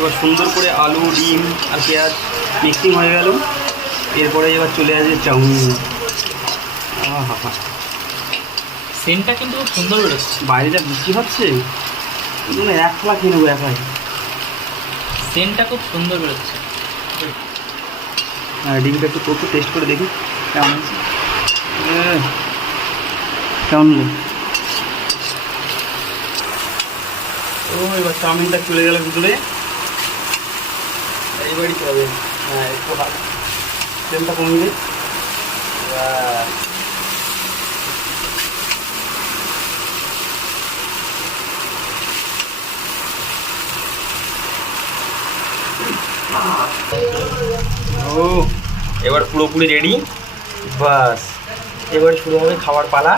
এবার সুন্দর করে আলু ডিম আর পেঁয়াজ মিক্সিং হয়ে গেল। এরপরে এবার চলে আসবে চাউমিন। হা সেন্টটা কিন্তু খুব সুন্দর বেরোচ্ছে। বাইরে যা বৃষ্টি হচ্ছে এক লাখ খেয়ে নেবো একাই। সেন্টটা খুব সুন্দর বেরোচ্ছে। হ্যাঁ ডিমটা একটু করতে টেস্ট করে দেখি কেমন আছে। কেমন হলো? ও এবার চাউমিনটা চলে গেল ভিতরে। এইবারই হবে। হ্যাঁ একটু তেলটা কমিয়ে দে। ও এবার পুরোপুরি রেডি। বাস এবার শুরু হবে খাবার পালা।